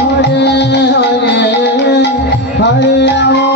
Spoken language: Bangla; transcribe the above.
হরে হরে হরে রাম।